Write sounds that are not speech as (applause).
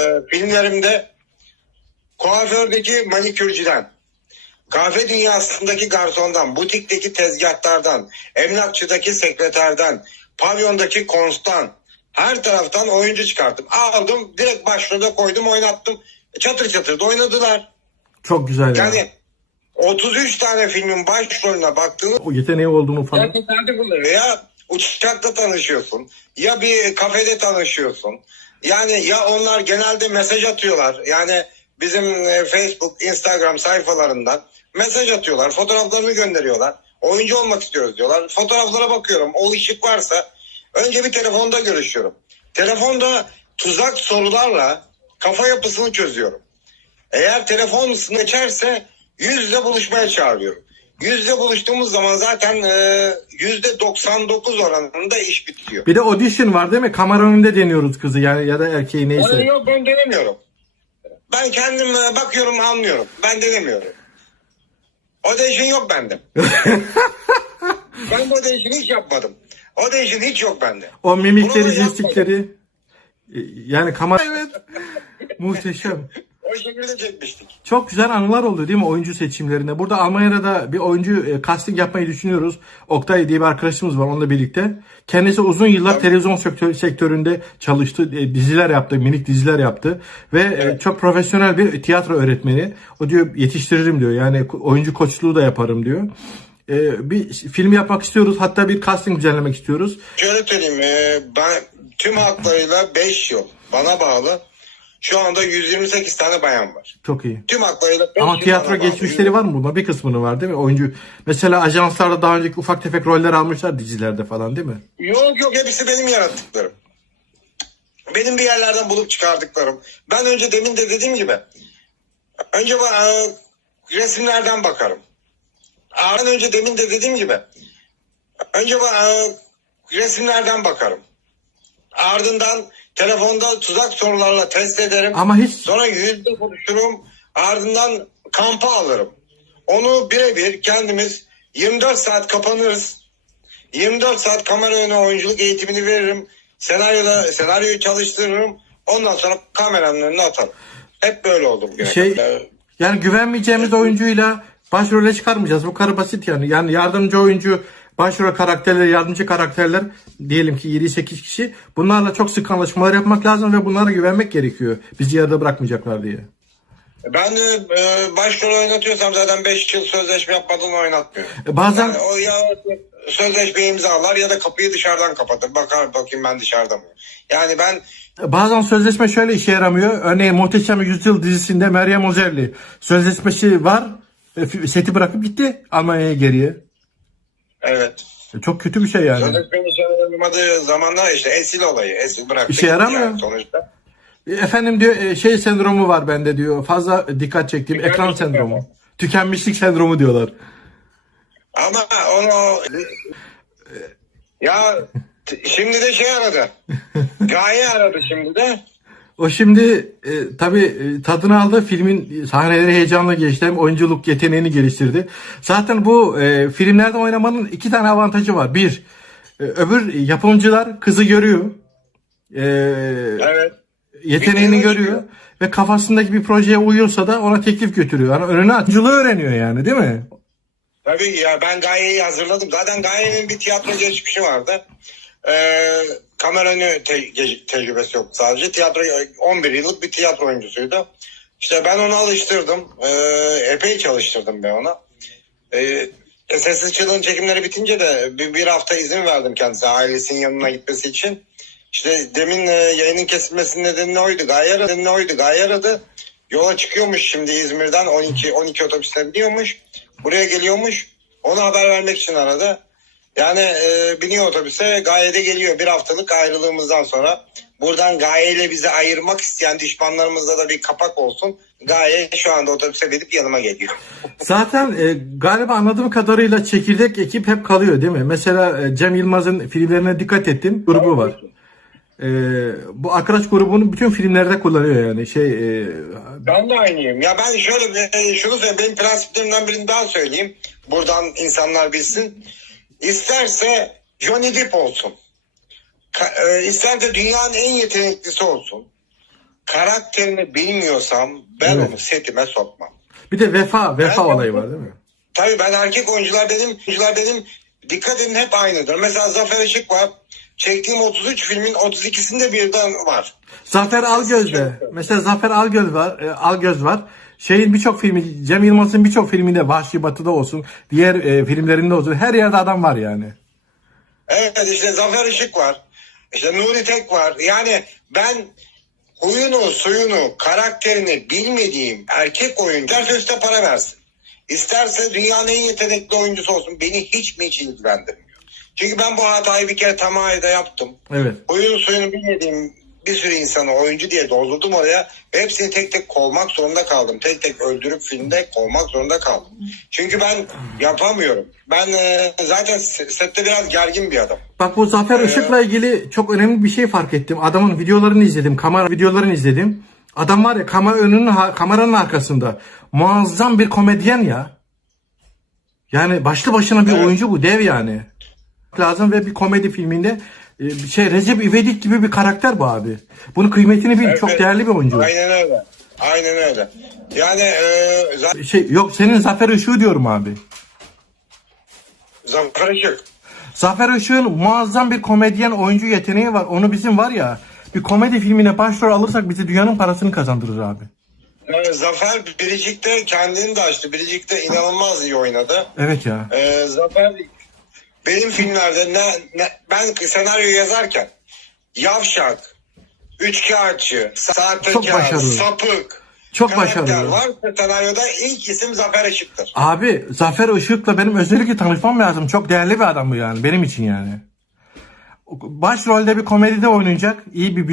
e, filmlerimde kuafördeki manikürcüden, kahve dünyasındaki garsondan, butikteki tezgahlardan, emlakçıdaki sekreterden, pavyondaki konstan, her taraftan oyuncu çıkarttım. Aldım, direkt başrolde koydum, oynattım. Çatır çatır da oynadılar. Çok güzel ya. Yani 33 tane filmin başrolüne baktığınız O yeteneği olduğunu falan. Gerçekten bunları ya uçakta tanışıyorsun ya bir kafede tanışıyorsun. Yani ya onlar genelde mesaj atıyorlar. Yani bizim e, Facebook, Instagram sayfalarından mesaj atıyorlar. Fotoğraflarını gönderiyorlar. Oyuncu olmak istiyoruz diyorlar. Fotoğraflara bakıyorum. O ışık varsa önce bir telefonda görüşüyorum. Telefonda tuzak sorularla kafa yapısını çözüyorum. Eğer telefon geçerse yüz yüze buluşmaya çağırıyorum. Yüz yüze buluştuğumuz zaman zaten e, yüzde 99 oranında iş bitiyor. Bir de audition var değil mi? Kamera önünde deniyoruz kızı yani ya da erkeği Yani neyse. yok ben denemiyorum. Ben kendim e, bakıyorum anlıyorum. Ben denemiyorum. Audition yok bende. (laughs) ben bu audition hiç yapmadım. Audition hiç yok bende. O mimikleri, jestikleri. e, Yani kamera... Evet. Muhteşem. O şekilde çekmiştik. Çok güzel anılar oldu değil mi oyuncu seçimlerinde? Burada Almanya'da da bir oyuncu e, casting yapmayı düşünüyoruz. Oktay diye bir arkadaşımız var onunla birlikte. Kendisi uzun yıllar televizyon sektör- sektöründe çalıştı. e, diziler yaptı, minik diziler yaptı. Ve e, çok profesyonel bir tiyatro öğretmeni. O diyor yetiştiririm diyor. Yani oyuncu koçluğu da yaparım diyor. E, bir film yapmak istiyoruz. Hatta bir casting düzenlemek istiyoruz. Söyleyeyim. e, ben tüm haklarıyla 5 yıl bana bağlı. Şu anda 128 tane bayan var. Çok iyi. Tüm haklarıyla Ama tiyatro bana geçmişleri var mı bunda? Bir kısmını var değil mi? Oyuncu mesela ajanslarda daha önceki ufak tefek roller almışlar dizilerde falan değil mi? Yok yok hepsi benim yarattıklarım. Benim bir yerlerden bulup çıkardıklarım. Ben önce demin de dediğim gibi önce bu, e, resimlerden bakarım. Ben önce demin de dediğim gibi önce bu, e, resimlerden bakarım. Ardından telefonda tuzak sorularla test ederim. Ama hiç Sonra yüzde konuşurum. Ardından kampa alırım. Onu birebir kendimiz 24 saat kapanırız. 24 saat kamera önü oyunculuk eğitimini veririm. Senaryoda senaryoyu çalıştırırım. Ondan sonra kameranın önüne atarım. Hep böyle oldum. bugüne Şey- kadar. Yani güvenmeyeceğimiz oyuncuyla başrole çıkarmayacağız. Bu kadar basit yani. Yani yardımcı oyuncu, başrol karakterler, yardımcı karakterler diyelim ki 7-8 kişi. Bunlarla çok sık anlaşmalar yapmak lazım ve bunlara güvenmek gerekiyor. Bizi yarıda bırakmayacaklar diye. Ben e, başrol oynatıyorsam zaten 5 yıl sözleşme yapmadan oynatmıyorum. E, Bazen Yani o ya sözleşme imzalar ya da kapıyı dışarıdan kapatır. Bakar bakayım ben dışarıda mıyım. Yani ben bazen sözleşme şöyle işe yaramıyor. Örneğin Muhteşem Yüzyıl dizisinde Meryem Uzerli sözleşmesi var. E, Seti bırakıp gitti Almanya'ya geriye. Evet E, Çok kötü bir şey yani. Sözleşmenin işe yaramadığı zamanlar işte esil olayı. Esil bıraktı. İşe yaramıyor. Yani sonuçta. E, Efendim diyor e, şey sendromu var bende diyor. Fazla dikkat çektiğim ekran Tükenmişlik sendromu. var. Tükenmişlik sendromu diyorlar. Ama onu ya şimdi de şey aradı. (laughs) Gaye aradı şimdi de. O şimdi e, tabii e, tadını aldı. Filmin sahneleri heyecanla geçti. Hem oyunculuk yeteneğini geliştirdi. Zaten bu e, filmlerde oynamanın iki tane avantajı var. Bir, e, öbür yapımcılar kızı görüyor. E, Evet. yeteneğini Videoyu görüyor. Ve kafasındaki bir projeye uyuyorsa da ona teklif götürüyor. Yani önüne oyunculuğu öğreniyor yani değil mi? Tabii ya ben Gaye'yi hazırladım. Zaten Gaye'nin bir tiyatro geçmişi vardı. Ee, kamera te- tecrübesi yok sadece. Tiyatro 11 yıllık bir tiyatro oyuncusuydu. İşte ben onu alıştırdım. Ee, epey çalıştırdım ben ona. Ee, Sessiz Çığlığın çekimleri bitince de bir, bir hafta izin verdim kendisine ailesinin yanına gitmesi için. İşte demin e, yayının kesilmesinin nedeni oydu. Gaye aradı. Nedeni oydu. Gaye aradı. Yola çıkıyormuş şimdi İzmir'den 12 12 otobüsle biniyormuş. Buraya geliyormuş. Ona haber vermek için aradı. Yani e, biniyor otobüse Gaye de geliyor bir haftalık ayrılığımızdan sonra. Buradan Gaye ile bizi ayırmak isteyen düşmanlarımızda da bir kapak olsun. Gaye şu anda otobüse binip yanıma geliyor. Zaten e, galiba anladığım kadarıyla çekirdek ekip hep kalıyor değil mi? Mesela e, Cem Yılmaz'ın filmlerine dikkat ettim. Grubu var. E, bu arkadaş grubunu bütün filmlerde kullanıyor yani. Şey e, Ben de aynıyım. Ya ben şöyle e, şunu söyleyeyim. Benim prensiplerimden birini daha söyleyeyim. Buradan insanlar bilsin. İsterse Johnny Depp olsun. Ka- e, isterse dünyanın en yeteneklisi olsun. karakterini bilmiyorsam ben Evet. onu setime sokmam. Bir de vefa, vefa Ben- olayı var değil mi? Tabii ben erkek oyuncular dedim, oyuncular dedim dikkat edin hep aynıdır. Mesela Zafer Işık var. Çektiğim 33 filmin 32'sinde birden var. Zafer Algöz'de. Mesela Zafer Algöz var. E, Algöz var. Şeyin birçok filmi, Cem Yılmaz'ın birçok filminde Vahşi Batı'da olsun, diğer e, filmlerinde olsun. Her yerde adam var yani. Evet işte Zafer Işık var. İşte Nuri Tek var. Yani ben huyunu, suyunu, karakterini bilmediğim erkek oyuncu isterse üste para versin. İsterse dünyanın en yetenekli oyuncusu olsun. Beni hiç mi hiç ilgilendirmiyor. Çünkü ben bu hatayı bir kere tamamıyla yaptım. Evet. Huyunu suyunu bilmediğim bir sürü insanı oyuncu diye doldurdum oraya. Ve hepsini tek tek kovmak zorunda kaldım. Tek tek öldürüp filmde kovmak zorunda kaldım. Çünkü ben yapamıyorum. Ben e, zaten se- sette biraz gergin bir adam. Bak bu Zafer Işık'la ilgili çok önemli bir şey fark ettim. Adamın videolarını izledim, kamera videolarını izledim. Adam var ya kamera önünün kameranın arkasında muazzam bir komedyen ya. Yani başlı başına bir Evet. oyuncu bu dev yani. Lazım ve bir komedi filminde e, bir şey Recep İvedik gibi bir karakter bu abi. Bunun kıymetini bil. Çok Evet. değerli bir oyuncu. Aynen öyle. Aynen öyle. Yani e, Z- Şey yok senin Zafer Işık'ı diyorum abi. Zafer Işık. Zafer Işık'ın muazzam bir komedyen oyuncu yeteneği var. Onu bizim var ya bir komedi filmine başrol alırsak bizi dünyanın parasını kazandırır abi. E, Zafer Biricik'te kendini de açtı. Biricik'te inanılmaz iyi oynadı. Evet ya. E, Zafer benim filmlerde ne, ne, ben senaryo yazarken yavşak, üçkağıtçı, sahtekar, sapık Çok başarılı. var. Senaryoda ilk isim Zafer Işık'tır. Abi Zafer Işık'la benim özellikle tanışmam lazım. Çok değerli bir adam bu yani benim için yani. Başrolde bir komedide oynayacak. iyi bir